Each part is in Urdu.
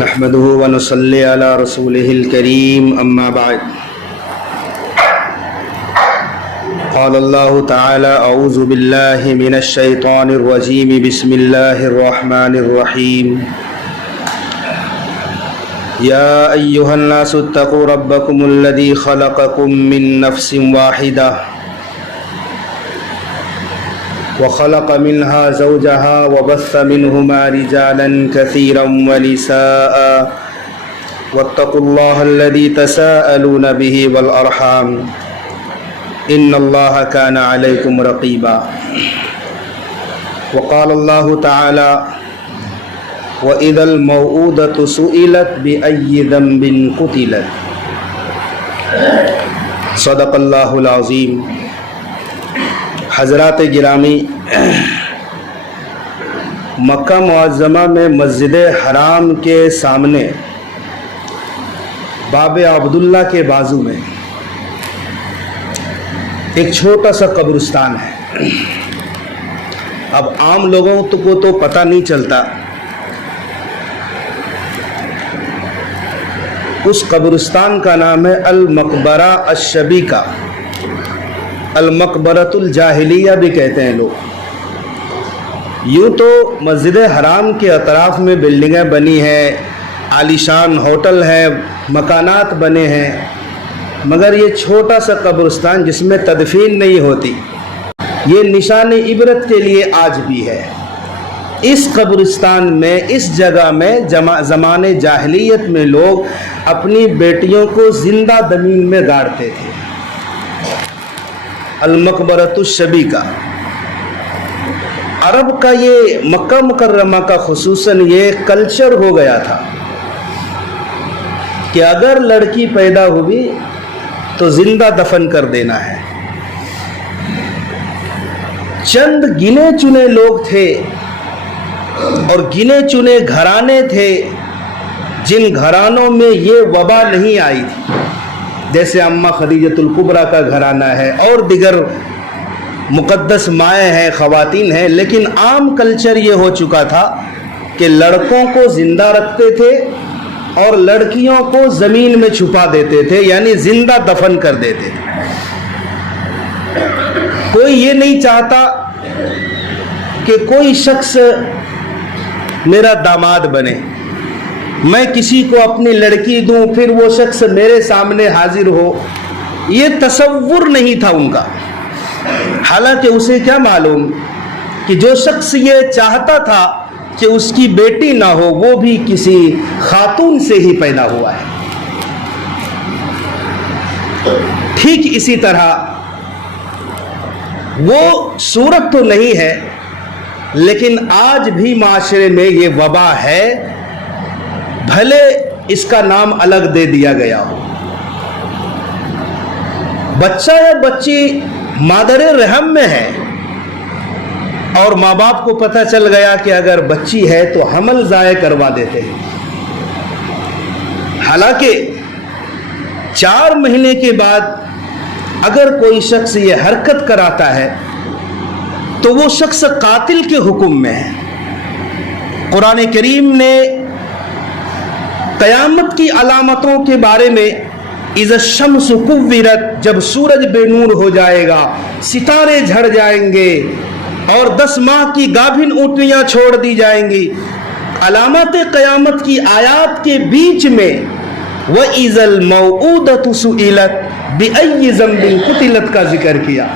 نحمده ونصلي على رسوله الكريم أما بعد قال الله تعالى أعوذ بالله من الشيطان الرجيم بسم الله الرحمن الرحيم يا أيها الناس اتقوا ربكم الذي خلقكم من نفس واحدة وخلق منها زوجها وبث منهما رجالا كثيرا ونساء واتقوا الله الذي تساءلون به والأرحام إن الله كان عليكم رقيبا وقال الله تعالى وإذا الموءودة سئلت بأي ذنب قتلت صدق اللہ العظیم۔ حضرات گرامی، مکہ معظمہ میں مسجد حرام کے سامنے باب عبداللہ کے بازو میں ایک چھوٹا سا قبرستان ہے۔ اب عام لوگوں کو تو پتہ نہیں چلتا، اس قبرستان کا نام ہے المقبرہ الشبیکہ، المقبرۃ الجاہلیہ بھی کہتے ہیں لوگ۔ یوں تو مسجد حرام کے اطراف میں بلڈنگیں بنی ہیں، عالیشان ہوٹل ہیں، مکانات بنے ہیں، مگر یہ چھوٹا سا قبرستان جس میں تدفین نہیں ہوتی، یہ نشان عبرت کے لیے آج بھی ہے۔ اس قبرستان میں، اس جگہ میں زمانے جاہلیت میں لوگ اپنی بیٹیوں کو زندہ زمین میں گاڑتے تھے۔ المقبرۃ الشبیکہ، عرب کا یہ مکہ مکرمہ کا خصوصاً یہ کلچر ہو گیا تھا کہ اگر لڑکی پیدا ہوئی تو زندہ دفن کر دینا ہے۔ چند گنے چنے لوگ تھے اور گنے چنے گھرانے تھے جن گھرانوں میں یہ وبا نہیں آئی تھی، جیسے اماں خدیجۃ الکبریٰ کا گھرانہ ہے اور دیگر مقدس مائیں ہیں، خواتین ہیں، لیکن عام کلچر یہ ہو چکا تھا کہ لڑکوں کو زندہ رکھتے تھے اور لڑکیوں کو زمین میں چھپا دیتے تھے، یعنی زندہ دفن کر دیتے تھے۔ کوئی یہ نہیں چاہتا کہ کوئی شخص میرا داماد بنے، میں کسی کو اپنی لڑکی دوں پھر وہ شخص میرے سامنے حاضر ہو، یہ تصور نہیں تھا ان کا۔ حالانکہ اسے کیا معلوم کہ جو شخص یہ چاہتا تھا کہ اس کی بیٹی نہ ہو وہ بھی کسی خاتون سے ہی پیدا ہوا ہے۔ ٹھیک اسی طرح وہ صورت تو نہیں ہے، لیکن آج بھی معاشرے میں یہ وبا ہے، بھلے اس کا نام الگ دے دیا گیا ہو۔ بچہ یا بچی مادر رحم میں ہے اور ماں باپ کو پتہ چل گیا کہ اگر بچی ہے تو حمل ضائع کروا دیتے ہیں۔ حالانکہ 4 مہینے کے بعد اگر کوئی شخص یہ حرکت کراتا ہے تو وہ شخص قاتل کے حکم میں ہے۔ قرآن کریم نے قیامت کی علامتوں کے بارے میں اذا الشمس کورت، جب سورج بے نور ہو جائے گا، ستارے جھڑ جائیں گے اور 10 ماہ کی گابھن اونٹنیاں چھوڑ دی جائیں گی، علامات قیامت کی آیات کے بیچ میں وَإِذَا الْمَوْءُودَةُ سُئِلَتْ بِأَيِّ ذَنبٍ قُتِلَتْ کا ذکر کیا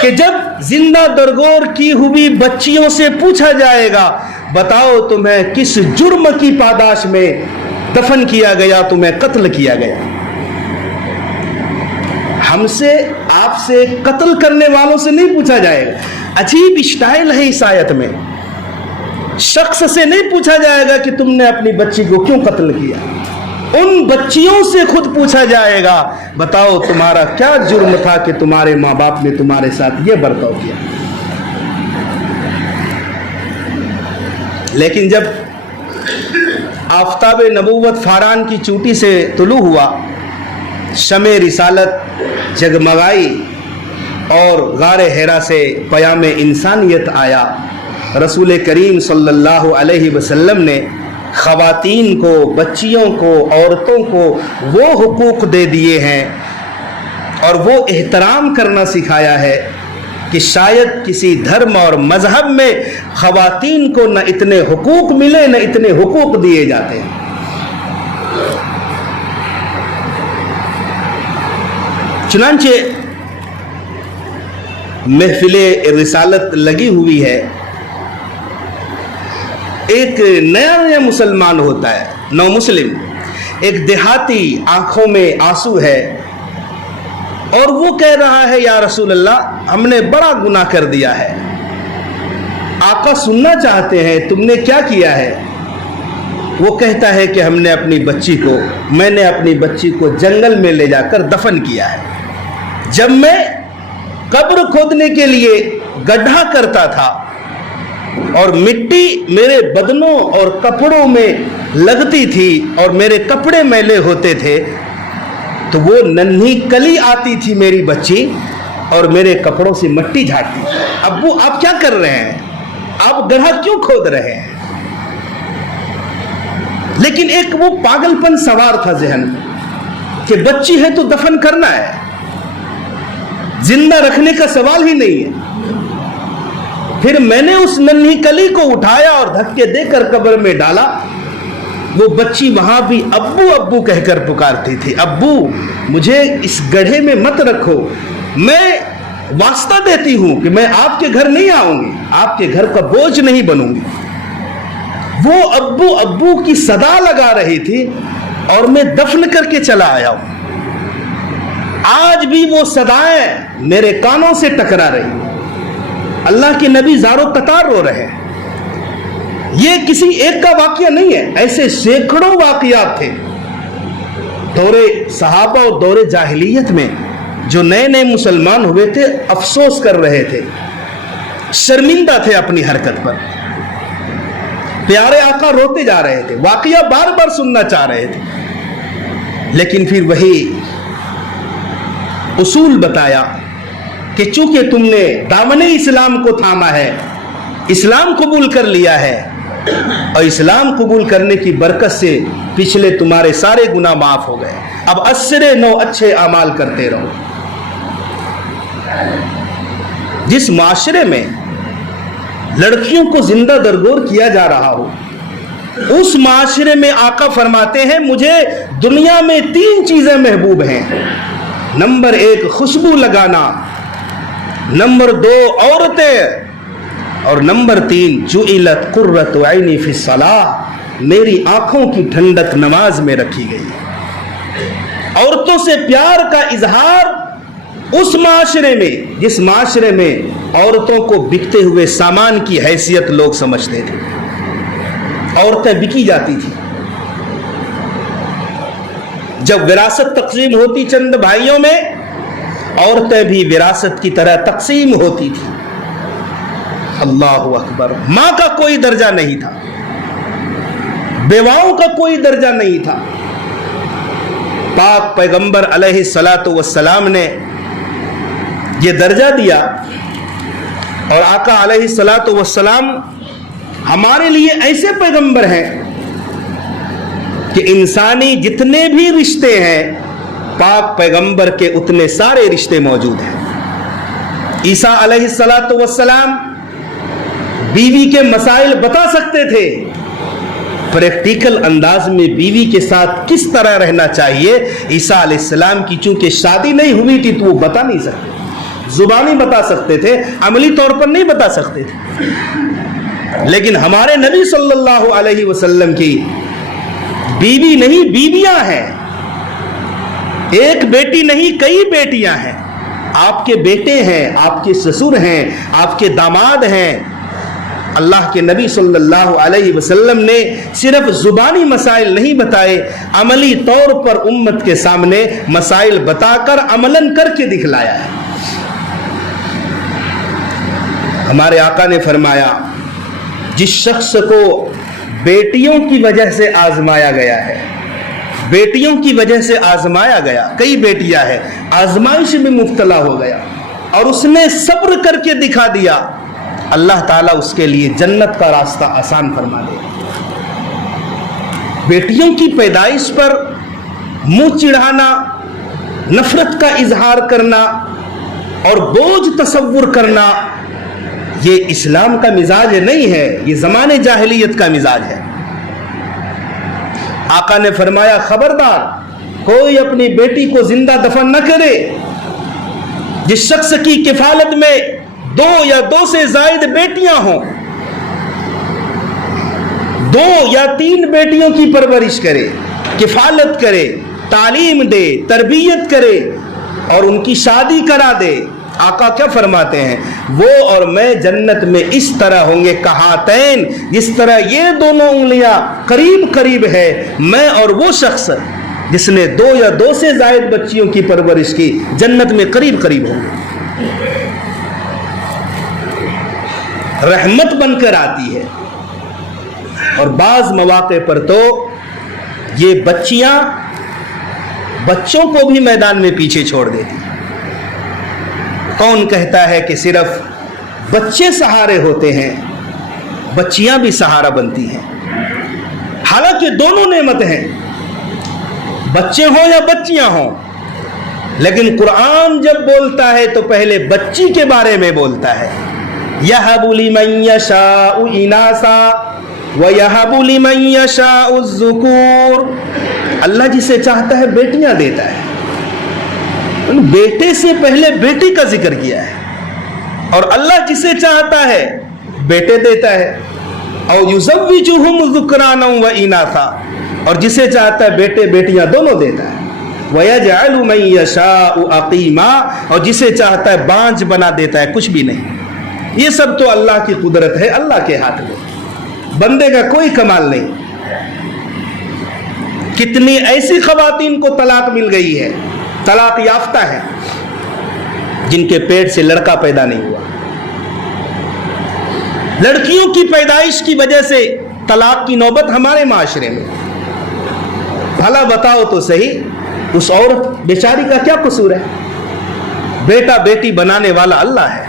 کہ جب زندہ درگور کی ہوئی بچیوں سے پوچھا جائے گا بتاؤ تمہیں کس جرم کی پاداش میں دفن کیا گیا، تمہیں قتل کیا گیا۔ ہم سے، آپ سے، قتل کرنے والوں سے نہیں پوچھا جائے گا۔ عجیب اسٹائل ہے اس آیت میں، شخص سے نہیں پوچھا جائے گا کہ تم نے اپنی بچی کو کیوں قتل کیا، ان بچیوں سے خود پوچھا جائے گا بتاؤ تمہارا کیا جرم تھا کہ تمہارے ماں باپ نے تمہارے ساتھ یہ برتاؤ کیا۔ لیکن جب آفتاب نبوت فاران کی چوٹی سے طلوع ہوا، شمع رسالت جگمگائی اور غار حرا سے پیام انسانیت آیا، رسول کریم صلی اللہ علیہ وسلم نے خواتین کو, بچیوں کو, عورتوں کو وہ حقوق دے دیے ہیں اور وہ احترام کرنا سکھایا ہے کہ شاید کسی دھرم اور مذہب میں خواتین کو نہ اتنے حقوق ملے نہ اتنے حقوق دیے جاتے ہیں. چنانچہ محفل رسالت لگی ہوئی ہے. ایک نیا مسلمان ہوتا ہے, نو مسلم, ایک دیہاتی, آنکھوں میں آنسو ہے اور وہ کہہ رہا ہے یا رسول اللہ ہم نے بڑا گناہ کر دیا ہے. آقا سننا چاہتے ہیں تم نے کیا کیا ہے. وہ کہتا ہے کہ ہم نے میں نے اپنی بچی کو جنگل میں لے جا کر دفن کیا ہے. جب میں قبر کھودنے کے لیے گڈھا کرتا تھا اور مٹی میرے بدنوں اور کپڑوں میں لگتی تھی اور میرے کپڑے میلے ہوتے تھے تو وہ ننھی کلی آتی تھی میری بچی اور میرے کپڑوں سے مٹی جھاڑتی تھی. ابو آپ کیا کر رہے ہیں, آپ گڑھا کیوں کھود رہے ہیں. لیکن ایک وہ پاگل پن سوار تھا ذہن میں کہ بچی ہے تو دفن کرنا ہے, زندہ رکھنے کا سوال ہی نہیں ہے. پھر میں نے اس ننھی کلی کو اٹھایا اور دھکے دے کر قبر میں ڈالا. وہ بچی وہاں بھی ابو ابو کہہ کر پکارتی تھی. ابو مجھے اس گڑھے میں مت رکھو, میں واسطہ دیتی ہوں کہ میں آپ کے گھر نہیں آؤں گی, آپ کے گھر کا بوجھ نہیں بنوں گی. وہ ابو ابو کی صدا لگا رہی تھی اور میں دفن کر کے چلا آیا ہوں. آج بھی وہ صدائیں میرے کانوں سے ٹکرا رہی. اللہ کے نبی زاروں قطار رو رہے ہیں. یہ کسی ایک کا واقعہ نہیں ہے, ایسے سینکڑوں واقعات تھے دور صحابہ اور دور جاہلیت میں. جو نئے نئے مسلمان ہوئے تھے افسوس کر رہے تھے, شرمندہ تھے اپنی حرکت پر. پیارے آقا روتے جا رہے تھے, واقعہ بار بار سننا چاہ رہے تھے, لیکن پھر وہی اصول بتایا کہ چونکہ تم نے دامن اسلام کو تھاما ہے, اسلام قبول کر لیا ہے اور اسلام قبول کرنے کی برکت سے پچھلے تمہارے سارے گناہ معاف ہو گئے, اب اسرے نو اچھے اعمال کرتے رہو. جس معاشرے میں لڑکیوں کو زندہ درگور کیا جا رہا ہو, اس معاشرے میں آقا فرماتے ہیں مجھے دنیا میں 3 چیزیں محبوب ہیں. نمبر 1 خوشبو لگانا, نمبر 2 عورتیں, اور نمبر 3 جعلت قرۃ عینی فی الصلاۃ, میری آنکھوں کی ٹھنڈک نماز میں رکھی گئی. عورتوں سے پیار کا اظہار اس معاشرے میں جس معاشرے میں عورتوں کو بکتے ہوئے سامان کی حیثیت لوگ سمجھتے تھے. عورتیں بکی جاتی تھیں. جب وراثت تقسیم ہوتی چند بھائیوں میں, عورتیں بھی وراثت کی طرح تقسیم ہوتی تھی. اللہ اکبر. ماں کا کوئی درجہ نہیں تھا, بیواؤں کا کوئی درجہ نہیں تھا. پاک پیغمبر علیہ الصلاۃ والسلام نے یہ درجہ دیا, اور آقا علیہ الصلاۃ والسلام ہمارے لیے ایسے پیغمبر ہیں کہ انسانی جتنے بھی رشتے ہیں پاک پیغمبر کے اتنے سارے رشتے موجود ہیں. عیسیٰ علیہ الصلاۃ والسلام بیوی کے مسائل بتا سکتے تھے, پریکٹیکل انداز میں بیوی کے ساتھ کس طرح رہنا چاہیے عیسیٰ علیہ السلام کی چونکہ شادی نہیں ہوئی تھی تو وہ بتا نہیں سکتے. زبانی بتا سکتے تھے, عملی طور پر نہیں بتا سکتے تھے. لیکن ہمارے نبی صلی اللہ علیہ وسلم کی بیوی نہیں بیویاں ہیں, ایک بیٹی نہیں کئی بیٹیاں ہیں. آپ کے بیٹے ہیں, آپ کے سسر ہیں, آپ کے داماد ہیں. اللہ کے نبی صلی اللہ علیہ وسلم نے صرف زبانی مسائل نہیں بتائے, عملی طور پر امت کے سامنے مسائل بتا کر عملاً کر کے دکھلایا ہے. ہمارے آقا نے فرمایا جس شخص کو بیٹیوں کی وجہ سے آزمایا گیا ہے, بیٹیوں کی وجہ سے آزمایا گیا, کئی بیٹیاں ہیں, آزمائش میں مبتلا ہو گیا اور اس نے صبر کر کے دکھا دیا, اللہ تعالیٰ اس کے لیے جنت کا راستہ آسان فرما دے. بیٹیوں کی پیدائش پر منہ چڑھانا، نفرت کا اظہار کرنا اور بوجھ تصور کرنا، یہ اسلام کا مزاج نہیں ہے، یہ زمانے جاہلیت کا مزاج ہے۔ آقا نے فرمایا خبردار کوئی اپنی بیٹی کو زندہ دفن نہ کرے۔ جس شخص کی کفالت میں 2 یا 2 سے زائد بیٹیاں ہوں، 2 یا 3 بیٹیوں کی پرورش کرے، کفالت کرے، تعلیم دے، تربیت کرے اور ان کی شادی کرا دے، آقا کیا فرماتے ہیں؟ وہ اور میں جنت میں اس طرح ہوں گے کہاتین، جس طرح یہ دونوں انگلیاں قریب قریب ہے، میں اور وہ شخص جس نے 2 یا 2 سے زائد بچیوں کی پرورش کی، جنت میں قریب قریب ہوں گے۔ رحمت بن کر آتی ہے، اور بعض مواقع پر تو یہ بچیاں بچوں کو بھی میدان میں پیچھے چھوڑ دیتی۔ کون کہتا ہے کہ صرف بچے سہارے ہوتے ہیں؟ بچیاں بھی سہارا بنتی ہیں، حالانکہ دونوں نعمت ہیں، بچے ہوں یا بچیاں ہوں، لیکن قرآن جب بولتا ہے تو پہلے بچی کے بارے میں بولتا ہے۔ یَهَبُ لِمَن یَشَاءُ إِنَاثًا وَیَهَبُ لِمَن یَشَاءُ الذُّکُورَ، اللہ جسے چاہتا ہے بیٹیاں دیتا ہے، بیٹے سے پہلے بیٹی کا ذکر کیا ہے، اور اللہ جسے چاہتا ہے بیٹے دیتا ہے۔ اور یُزَوِّجُهُمْ ذُکْرَانًا وَإِنَاثًا، اور جسے چاہتا ہے بیٹے بیٹیاں دونوں دیتا ہے۔ وَيَجْعَلُ مَن يَشَاءُ عَقِيمًا، اور جسے چاہتا ہے بانجھ بنا دیتا ہے، کچھ بھی نہیں۔ یہ سب تو اللہ کی قدرت ہے، اللہ کے ہاتھ میں، بندے کا کوئی کمال نہیں۔ کتنی ایسی خواتین کو طلاق مل گئی ہے، طلاق یافتہ ہے، جن کے پیٹ سے لڑکا پیدا نہیں ہوا۔ لڑکیوں کی پیدائش کی وجہ سے طلاق کی نوبت ہمارے معاشرے میں۔ بھلا بتاؤ تو صحیح، اس عورت بیچاری کا کیا قصور ہے؟ بیٹا بیٹی بنانے والا اللہ ہے،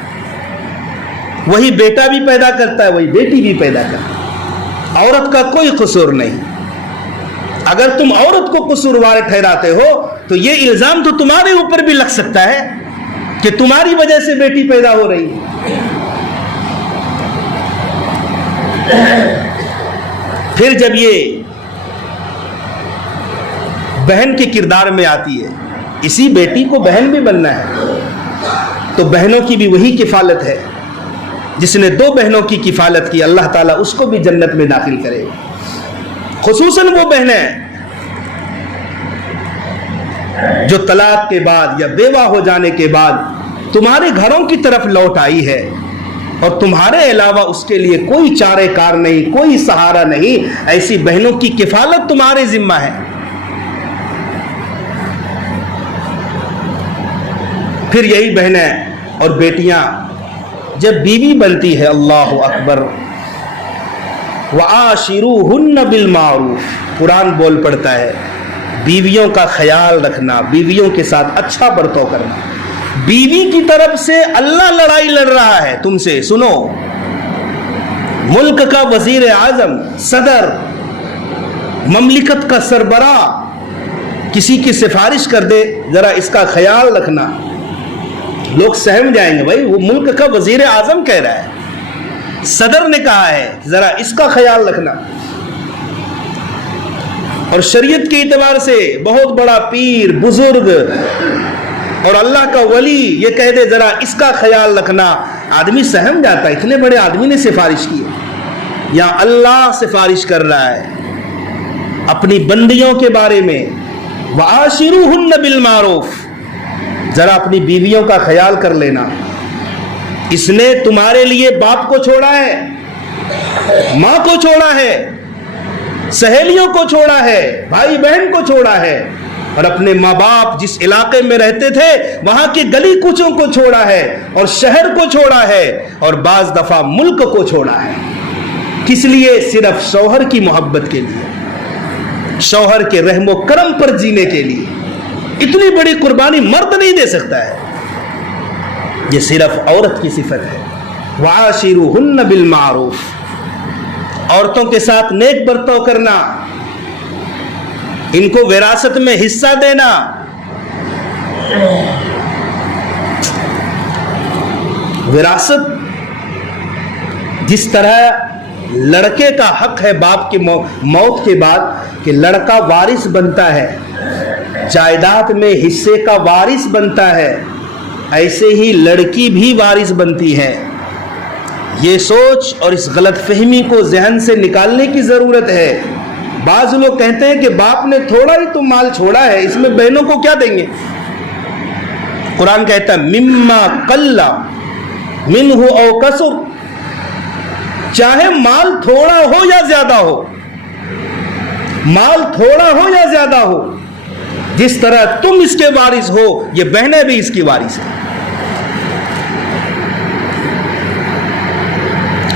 وہی بیٹا بھی پیدا کرتا ہے، وہی بیٹی بھی پیدا کرتا ہے، عورت کا کوئی قصور نہیں۔ اگر تم عورت کو قصوروار ٹھہراتے ہو تو یہ الزام تو تمہارے اوپر بھی لگ سکتا ہے کہ تمہاری وجہ سے بیٹی پیدا ہو رہی ہے۔ پھر جب یہ بہن کے کردار میں آتی ہے، اسی بیٹی کو بہن بھی بننا ہے، تو بہنوں کی بھی وہی کفالت ہے۔ جس نے 2 بہنوں کی کفالت کی، اللہ تعالیٰ اس کو بھی جنت میں داخل کرے گا۔ خصوصاً وہ بہنیں جو طلاق کے بعد یا بیوہ ہو جانے کے بعد تمہارے گھروں کی طرف لوٹ آئی ہے، اور تمہارے علاوہ اس کے لیے کوئی چارے کار نہیں، کوئی سہارا نہیں، ایسی بہنوں کی کفالت تمہارے ذمہ ہے۔ پھر یہی بہنیں اور بیٹیاں جب بیوی بنتی ہے، اللہ اکبر، وَعَاشِرُوهُنَّ بِالْمَعْرُوفِ، قرآن بول پڑتا ہے بیویوں کا خیال رکھنا، بیویوں کے ساتھ اچھا برتاؤ کرنا۔ بیوی کی طرف سے اللہ لڑائی لڑ رہا ہے تم سے، سنو، ملک کا وزیر اعظم، صدر مملکت کا سربراہ کسی کی سفارش کر دے، ذرا اس کا خیال رکھنا، لوگ سہم جائیں گے، بھائی وہ ملک کا وزیر اعظم کہہ رہا ہے، صدر نے کہا ہے، ذرا اس کا خیال رکھنا۔ اور شریعت کے اعتبار سے بہت بڑا پیر، بزرگ اور اللہ کا ولی یہ کہہ دے ذرا اس کا خیال رکھنا، آدمی سہم جاتا ہے، اتنے بڑے آدمی نے سفارش کی ہے، یا اللہ سفارش کر رہا ہے اپنی بندیوں کے بارے میں، وَعَاشِرُوهُنَّ بِالْمَعْرُوفِ، ذرا اپنی بیویوں کا خیال کر لینا۔ اس نے تمہارے لیے باپ کو چھوڑا ہے، ماں کو چھوڑا ہے، سہیلیوں کو چھوڑا ہے، بھائی بہن کو چھوڑا ہے، اور اپنے ماں باپ جس علاقے میں رہتے تھے وہاں کے گلی کوچوں کو چھوڑا ہے، اور شہر کو چھوڑا ہے، اور بعض دفعہ ملک کو چھوڑا ہے۔ کس لیے؟ صرف شوہر کی محبت کے لیے، شوہر کے رحم و کرم پر جینے کے لیے۔ اتنی بڑی قربانی مرد نہیں دے سکتا ہے، یہ صرف عورت کی صفت ہے۔ وَعَاشِرُوهُنَّ بِالْمَعْرُوفِ، عورتوں کے ساتھ نیک برتاؤ کرنا، ان کو وراثت میں حصہ دینا. وراثت جس طرح لڑکے کا حق ہے باپ کی موت کے بعد کہ لڑکا وارث بنتا ہے, جائیداد میں حصے کا وارث بنتا ہے, ایسے ہی لڑکی بھی وارث بنتی ہے. یہ سوچ اور اس غلط فہمی کو ذہن سے نکالنے کی ضرورت ہے. بعض لوگ کہتے ہیں کہ باپ نے تھوڑا ہی تو مال چھوڑا ہے, اس میں بہنوں کو کیا دیں گے. قرآن کہتا ہے مما قل منہ او کثر, چاہے مال تھوڑا ہو یا زیادہ ہو, مال تھوڑا ہو یا زیادہ ہو, جس طرح تم اس کے وارث ہو یہ بہنیں بھی اس کی وارث ہیں.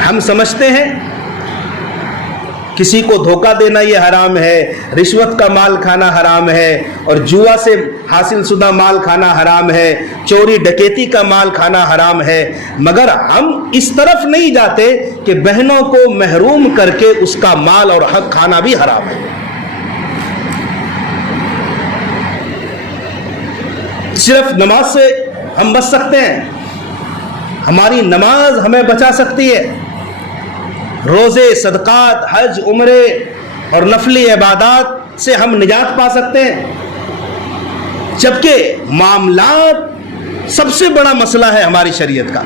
ہم سمجھتے ہیں کسی کو دھوکہ دینا یہ حرام ہے, رشوت کا مال کھانا حرام ہے, اور جوا سے حاصل شدہ مال کھانا حرام ہے, چوری ڈکیتی کا مال کھانا حرام ہے, مگر ہم اس طرف نہیں جاتے کہ بہنوں کو محروم کر کے اس کا مال اور حق کھانا بھی حرام ہے. صرف نماز سے ہم بچ سکتے ہیں, ہماری نماز ہمیں بچا سکتی ہے, روزے, صدقات, حج, عمرے اور نفلی عبادات سے ہم نجات پا سکتے ہیں. جبکہ معاملات سب سے بڑا مسئلہ ہے ہماری شریعت کا.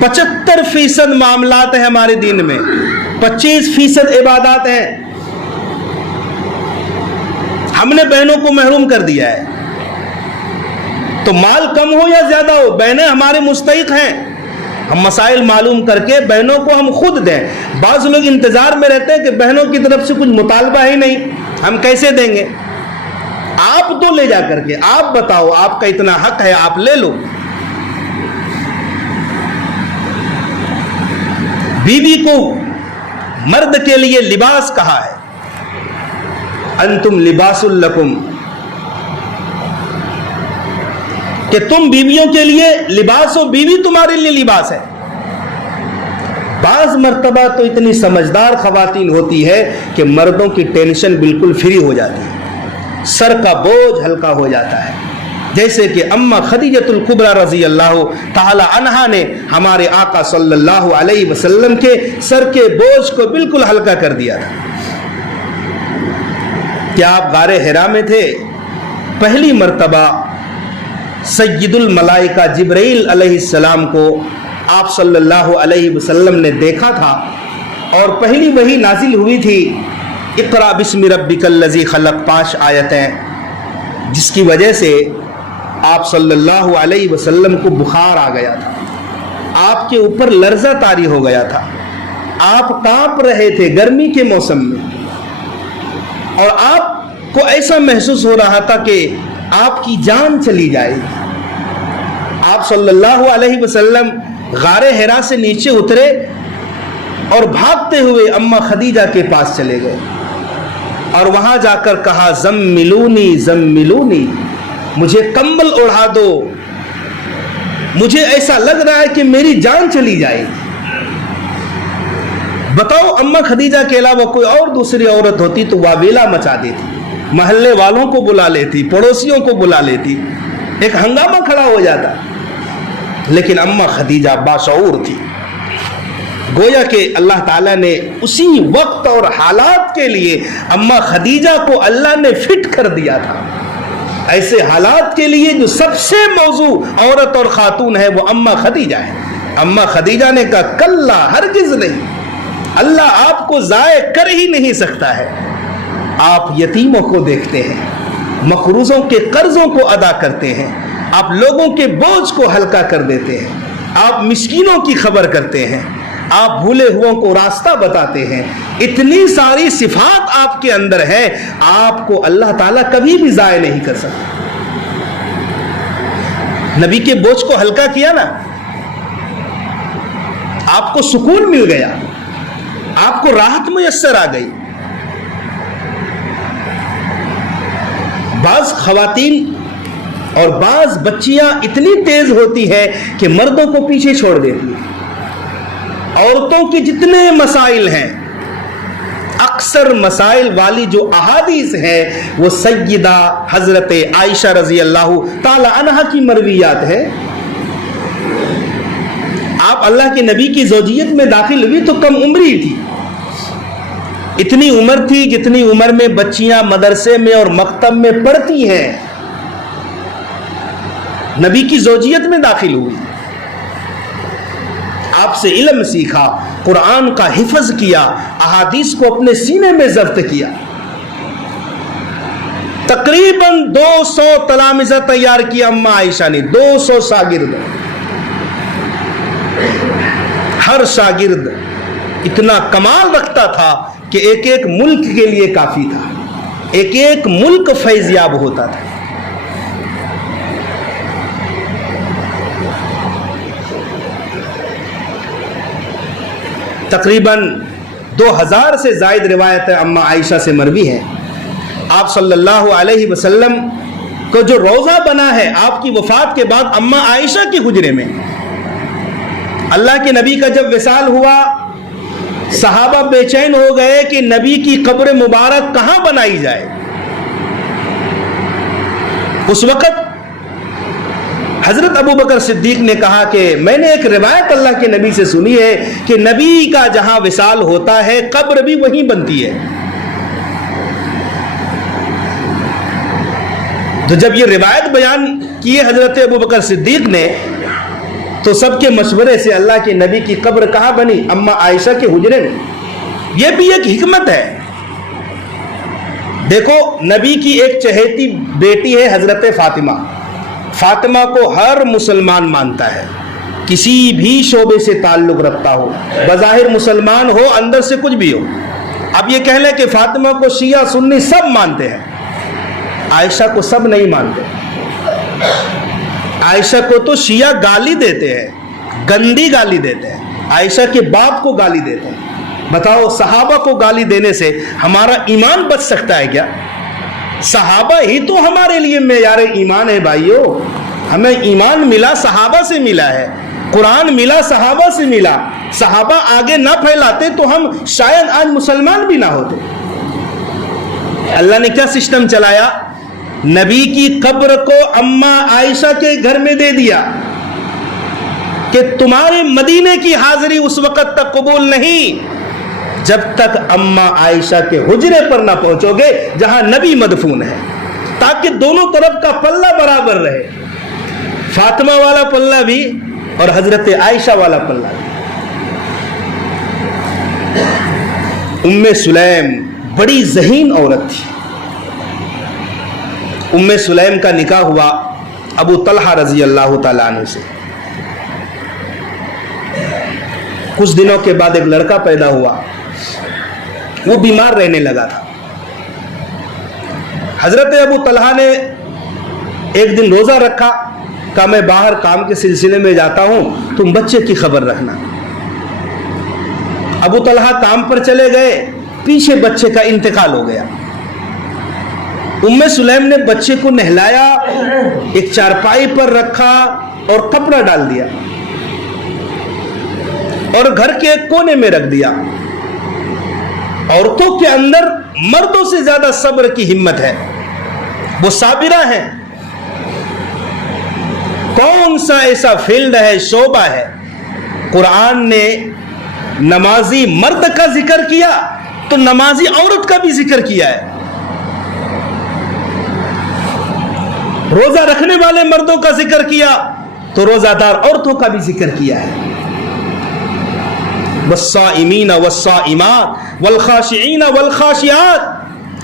75% معاملات ہیں ہمارے دین میں, 25% عبادات ہیں. ہم نے بہنوں کو محروم کر دیا ہے. تو مال کم ہو یا زیادہ ہو, بہنیں ہمارے مستحق ہیں. ہم مسائل معلوم کر کے بہنوں کو ہم خود دیں. بعض لوگ انتظار میں رہتے ہیں کہ بہنوں کی طرف سے کچھ مطالبہ ہی نہیں, ہم کیسے دیں گے. آپ تو لے جا کر کے آپ بتاؤ, آپ کا اتنا حق ہے, آپ لے لو. بیوی کو مرد کے لیے لباس کہا ہے, انتم لباس لکم, کہ تم بیویوں کے لیے لباس ہو, بیوی تمہارے لیے لباس ہے. بعض مرتبہ تو اتنی سمجھدار خواتین ہوتی ہے کہ مردوں کی ٹینشن بالکل فری ہو جاتی ہے, سر کا بوجھ ہلکا ہو جاتا ہے. جیسے کہ اما خدیجۃ الکبریٰ رضی اللہ تعالی عنہا نے ہمارے آقا صلی اللہ علیہ وسلم کے سر کے بوجھ کو بالکل ہلکا کر دیا تھا. کیا آپ غار حرا میں تھے, پہلی مرتبہ سید الملائکہ جبرائیل علیہ السلام کو آپ صلی اللہ علیہ وسلم نے دیکھا تھا, اور پہلی وحی نازل ہوئی تھی اقرا بسم ربک الذی خلق, 5 آیتیں, جس کی وجہ سے آپ صلی اللہ علیہ وسلم کو بخار آ گیا تھا, آپ کے اوپر لرزہ طاری ہو گیا تھا, آپ کانپ رہے تھے گرمی کے موسم میں, اور آپ کو ایسا محسوس ہو رہا تھا کہ آپ کی جان چلی جائے. آپ صلی اللہ علیہ وسلم غار حرا سے نیچے اترے اور بھاگتے ہوئے اما خدیجہ کے پاس چلے گئے, اور وہاں جا کر کہا زملونی زملونی, مجھے کمبل اڑا دو, مجھے ایسا لگ رہا ہے کہ میری جان چلی جائے. بتاؤ اما خدیجہ کے علاوہ کوئی اور دوسری عورت ہوتی تو واویلا مچا دیتی, محلے والوں کو بلا لیتی, پڑوسیوں کو بلا لیتی, ایک ہنگامہ کھڑا ہو جاتا. لیکن اما خدیجہ باشعور تھی, گویا کہ اللہ تعالیٰ نے اسی وقت اور حالات کے لیے اما خدیجہ کو اللہ نے فٹ کر دیا تھا. ایسے حالات کے لیے جو سب سے موضوع عورت اور خاتون ہے وہ اما خدیجہ ہے. اما خدیجہ نے کہا کلا, ہرگز نہیں, اللہ آپ کو ضائع کر ہی نہیں سکتا ہے. آپ یتیموں کو دیکھتے ہیں, مقروضوں کے قرضوں کو ادا کرتے ہیں, آپ لوگوں کے بوجھ کو ہلکا کر دیتے ہیں, آپ مسکینوں کی خبر کرتے ہیں, آپ بھولے ہوئوں کو راستہ بتاتے ہیں. اتنی ساری صفات آپ کے اندر ہے, آپ کو اللہ تعالیٰ کبھی بھی ضائع نہیں کر سکتا. نبی کے بوجھ کو ہلکا کیا نا, آپ کو سکون مل گیا, آپ کو راحت میسر آ گئی. بعض خواتین اور بعض بچیاں اتنی تیز ہوتی ہے کہ مردوں کو پیچھے چھوڑ دیتی ہے. عورتوں کے جتنے مسائل ہیں اکثر مسائل والی جو احادیث ہیں وہ سیدہ حضرت عائشہ رضی اللہ تعالی عنہا کی مرویات ہے. آپ اللہ کے نبی کی زوجیت میں داخل ہوئی تو کم عمری تھی. اتنی عمر تھی جتنی عمر میں بچیاں مدرسے میں اور مکتب میں پڑھتی ہیں. نبی کی زوجیت میں داخل ہوئی, آپ سے علم سیکھا, قرآن کا حفظ کیا, احادیث کو اپنے سینے میں ضبط کیا. تقریباً 200 تلامذہ تیار کیا اما عائشہ نے, 200 شاگرد. ہر شاگرد اتنا کمال رکھتا تھا کہ ایک ایک ملک کے لیے کافی تھا, ایک ایک ملک فیض یاب ہوتا تھا. تقریباً 2000 سے زائد روایتیں اما عائشہ سے مروی ہیں. آپ صلی اللہ علیہ وسلم کو جو روضہ بنا ہے آپ کی وفات کے بعد اما عائشہ کے حجرے میں, اللہ کے نبی کا جب وصال ہوا صحابہ بے چین ہو گئے کہ نبی کی قبر مبارک کہاں بنائی جائے. اس وقت حضرت ابو بکر صدیق نے کہا کہ میں نے ایک روایت اللہ کے نبی سے سنی ہے کہ نبی کا جہاں وصال ہوتا ہے قبر بھی وہیں بنتی ہے. تو جب یہ روایت بیان کی حضرت ابو بکر صدیق نے تو سب کے مشورے سے اللہ کے نبی کی قبر کہاں بنی؟ اما عائشہ کے حجرے میں. یہ بھی ایک حکمت ہے. دیکھو نبی کی ایک چہیتی بیٹی ہے حضرت فاطمہ. فاطمہ کو ہر مسلمان مانتا ہے, کسی بھی شعبے سے تعلق رکھتا ہو, بظاہر مسلمان ہو اندر سے کچھ بھی ہو. اب یہ کہہ لیں کہ فاطمہ کو شیعہ سنی سب مانتے ہیں, عائشہ کو سب نہیں مانتے. عائشہ کو تو شیعہ گالی دیتے ہیں, گندی گالی دیتے ہیں, عائشہ کے باپ کو گالی دیتے ہیں. بتاؤ صحابہ کو گالی دینے سے ہمارا ایمان بچ سکتا ہے کیا؟ صحابہ ہی تو ہمارے لیے معیار ایمان ہے بھائیو. ہمیں ایمان ملا صحابہ سے ملا ہے, قرآن ملا صحابہ سے ملا. صحابہ آگے نہ پھیلاتے تو ہم شاید آج مسلمان بھی نہ ہوتے. اللہ نے کیا سسٹم چلایا؟ نبی کی قبر کو اما عائشہ کے گھر میں دے دیا کہ تمہارے مدینے کی حاضری اس وقت تک قبول نہیں جب تک اما عائشہ کے حجرے پر نہ پہنچو گے جہاں نبی مدفون ہے, تاکہ دونوں طرف کا پلہ برابر رہے, فاطمہ والا پلہ بھی اور حضرت عائشہ والا پلہ بھی. ام سلیم بڑی ذہین عورت تھی. ام سلیم کا نکاح ہوا ابو طلحہ رضی اللہ تعالیٰ عنہ سے. کچھ دنوں کے بعد ایک لڑکا پیدا ہوا, وہ بیمار رہنے لگا تھا. حضرت ابو طلحہ نے ایک دن روزہ رکھا, کہا میں باہر کام کے سلسلے میں جاتا ہوں, تم بچے کی خبر رکھنا. ابو طلحہ کام پر چلے گئے, پیچھے بچے کا انتقال ہو گیا. ام سلیم نے بچے کو نہلایا, ایک چارپائی پر رکھا اور کپڑا ڈال دیا اور گھر کے ایک کونے میں رکھ دیا. عورتوں کے اندر مردوں سے زیادہ صبر کی ہمت ہے, وہ صابرہ ہیں. کون سا ایسا فیلڈ ہے, شعبہ ہے, قرآن نے نمازی مرد کا ذکر کیا تو نمازی عورت کا بھی ذکر کیا ہے. روزہ رکھنے والے مردوں کا ذکر کیا تو روزہ دار عورتوں کا بھی ذکر کیا ہے. والصائمین والصائمات والخاشعین والخاشعات,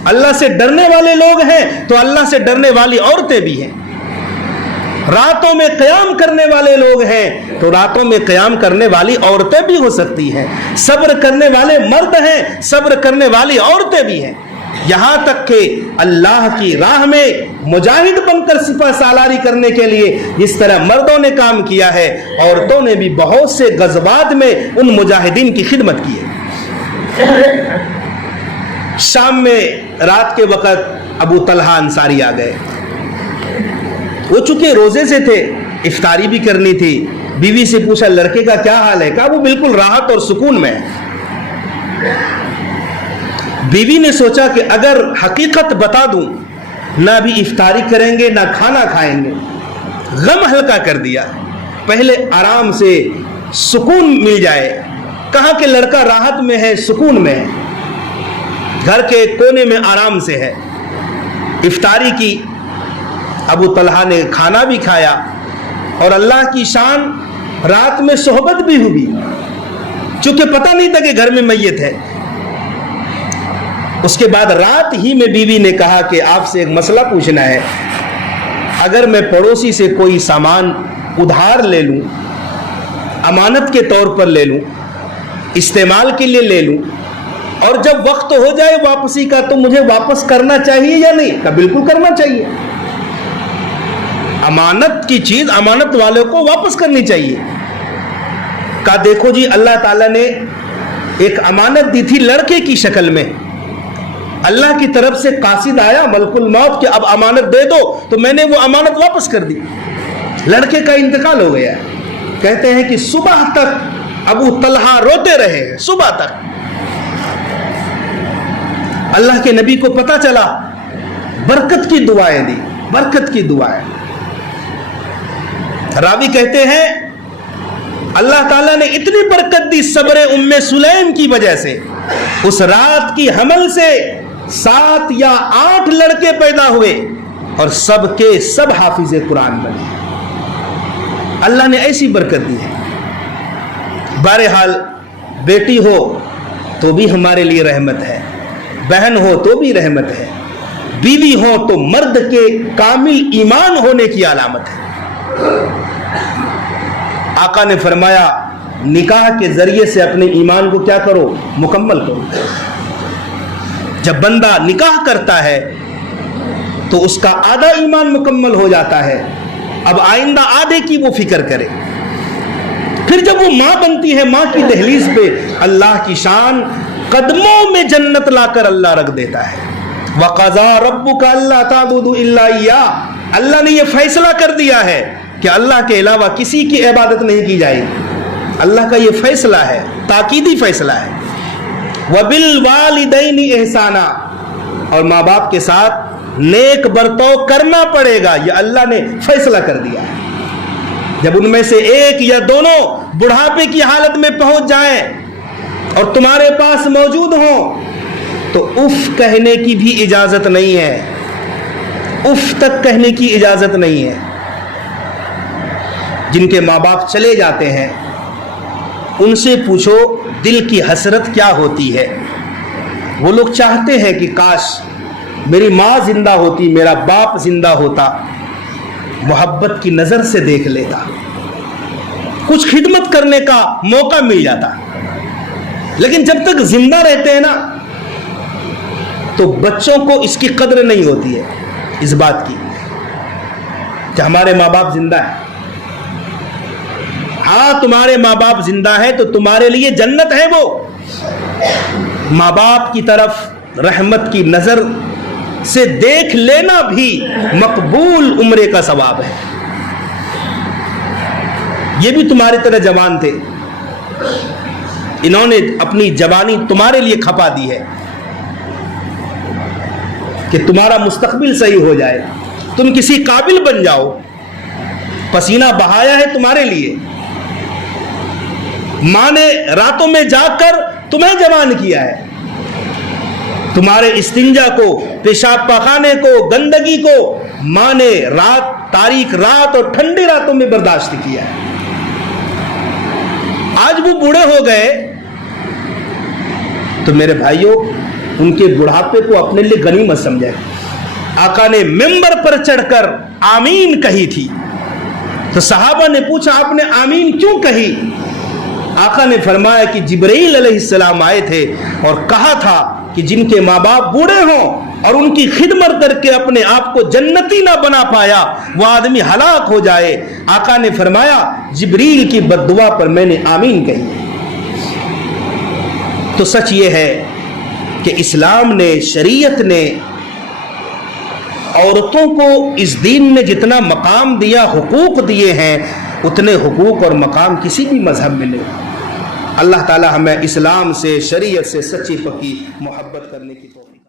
اللہ سے ڈرنے والے لوگ ہیں تو اللہ سے ڈرنے والی عورتیں بھی ہیں. راتوں میں قیام کرنے والے لوگ ہیں تو راتوں میں قیام کرنے والی عورتیں بھی ہو سکتی ہیں. صبر کرنے والے مرد ہیں, صبر کرنے والی عورتیں بھی ہیں. یہاں تک کہ اللہ کی راہ میں مجاہد بن کر سپہ سالاری کرنے کے لیے جس طرح مردوں نے کام کیا ہے, عورتوں نے بھی بہت سے غزوات میں ان مجاہدین کی خدمت کی ہے. شام میں رات کے وقت ابو طلحہ انصاری آ گئے. وہ چونکہ روزے سے تھے, افطاری بھی کرنی تھی. بیوی سے پوچھا لڑکے کا کیا حال ہے؟ کہا وہ بالکل راحت اور سکون میں ہے. بیوی نے سوچا کہ اگر حقیقت بتا دوں نہ بھی افطاری کریں گے نہ کھانا کھائیں گے. غم ہلکا کر دیا, پہلے آرام سے سکون مل جائے. کہاں کہ لڑکا راحت میں ہے, سکون میں ہے, گھر کے کونے میں آرام سے ہے. افطاری کی, ابو طلحہ نے کھانا بھی کھایا اور اللہ کی شان رات میں صحبت بھی ہوئی, چونکہ پتہ نہیں تھا کہ گھر میں میت ہے. اس کے بعد رات ہی میں بیوی نے کہا کہ آپ سے ایک مسئلہ پوچھنا ہے. اگر میں پڑوسی سے کوئی سامان ادھار لے لوں, امانت کے طور پر لے لوں, استعمال کے لیے لے لوں, اور جب وقت ہو جائے واپسی کا تو مجھے واپس کرنا چاہیے یا نہیں؟ کہ بالکل کرنا چاہیے. امانت کی چیز امانت والوں کو واپس کرنی چاہیے. کہا دیکھو جی, اللہ تعالیٰ نے ایک امانت دی تھی لڑکے کی شکل میں, اللہ کی طرف سے قاصد آیا ملک الموت کہ اب امانت دے دو, تو میں نے وہ امانت واپس کر دی. لڑکے کا انتقال ہو گیا. کہتے ہیں کہ صبح تک ابو طلحہ روتے رہے, صبح تک. اللہ کے نبی کو پتا چلا, برکت کی دعائیں دی, برکت کی دعائیں. راوی کہتے ہیں اللہ تعالیٰ نے اتنی برکت دی صبر ام سلیم کی وجہ سے. اس رات کی حمل سے 7 یا 8 لڑکے پیدا ہوئے اور سب کے سب حافظ قرآن بنے. اللہ نے ایسی برکت دی ہے. بہرحال بیٹی ہو تو بھی ہمارے لیے رحمت ہے, بہن ہو تو بھی رحمت ہے, بیوی ہو تو مرد کے کامل ایمان ہونے کی علامت ہے. آقا نے فرمایا نکاح کے ذریعے سے اپنے ایمان کو کیا کرو؟ مکمل کرو. جب بندہ نکاح کرتا ہے تو اس کا آدھا ایمان مکمل ہو جاتا ہے. اب آئندہ آدھے کی وہ فکر کرے. پھر جب وہ ماں بنتی ہے, ماں کی دہلیز پہ اللہ کی شان قدموں میں جنت لا کر اللہ رکھ دیتا ہے. وَقَضَىٰ رَبُّكَ أَلَّا تَعْبُدُوا إِلَّا إِيَّاهُ, اللہ نے یہ فیصلہ کر دیا ہے کہ اللہ کے علاوہ کسی کی عبادت نہیں کی جائے گی. اللہ کا یہ فیصلہ ہے, تاکیدی فیصلہ ہے. وَبِالْوَالِدَيْنِ إِحْسَانًا, اور ماں باپ کے ساتھ نیک برتاؤ کرنا پڑے گا, یہ اللہ نے فیصلہ کر دیا ہے. جب ان میں سے ایک یا دونوں بڑھاپے کی حالت میں پہنچ جائیں اور تمہارے پاس موجود ہوں تو اف کہنے کی بھی اجازت نہیں ہے, اف تک کہنے کی اجازت نہیں ہے. جن کے ماں باپ چلے جاتے ہیں ان سے پوچھو دل کی حسرت کیا ہوتی ہے. وہ لوگ چاہتے ہیں کہ کاش میری ماں زندہ ہوتی, میرا باپ زندہ ہوتا, محبت کی نظر سے دیکھ لیتا, کچھ خدمت کرنے کا موقع مل جاتا. لیکن جب تک زندہ رہتے ہیں نا تو بچوں کو اس کی قدر نہیں ہوتی ہے, اس بات کی کہ ہمارے ماں باپ زندہ ہیں. ہاں تمہارے ماں باپ زندہ ہیں تو تمہارے لیے جنت ہے. وہ ماں باپ کی طرف رحمت کی نظر سے دیکھ لینا بھی مقبول عمرے کا ثواب ہے. یہ بھی تمہاری طرح جوان تھے, انہوں نے اپنی جوانی تمہارے لیے کھپا دی ہے کہ تمہارا مستقبل صحیح ہو جائے, تم کسی قابل بن جاؤ. پسینہ بہایا ہے تمہارے لیے, ماں نے راتوں میں جاگ کر تمہیں جوان کیا ہے. تمہارے استنجا کو, پیشاب پاخانے کو, گندگی کو ماں نے رات, تاریک رات اور ٹھنڈی راتوں میں برداشت کیا ہے. آج وہ بوڑھے ہو گئے تو میرے بھائیوں ان کے بڑھاپے کو اپنے لیے غنیمت سمجھے. آقا نے ممبر پر چڑھ کر آمین کہی تھی تو صحابہ نے پوچھا آپ نے آمین کیوں کہی؟ آقا نے فرمایا کہ جبرائیل علیہ السلام آئے تھے اور کہا تھا کہ جن کے ماں باپ بوڑھے ہوں اور ان کی خدمت کر کے اپنے آپ کو جنتی نہ بنا پایا وہ آدمی ہلاک ہو جائے. آقا نے فرمایا جبریل کی بد دعا پر میں نے آمین کہی. تو سچ یہ ہے کہ اسلام نے, شریعت نے عورتوں کو اس دین میں جتنا مقام دیا, حقوق دیے ہیں, اتنے حقوق اور مقام کسی بھی مذہب میں نہیں. اللہ تعالی ہمیں اسلام سے، شریعت سے سچی پکی محبت کرنے کی توفیق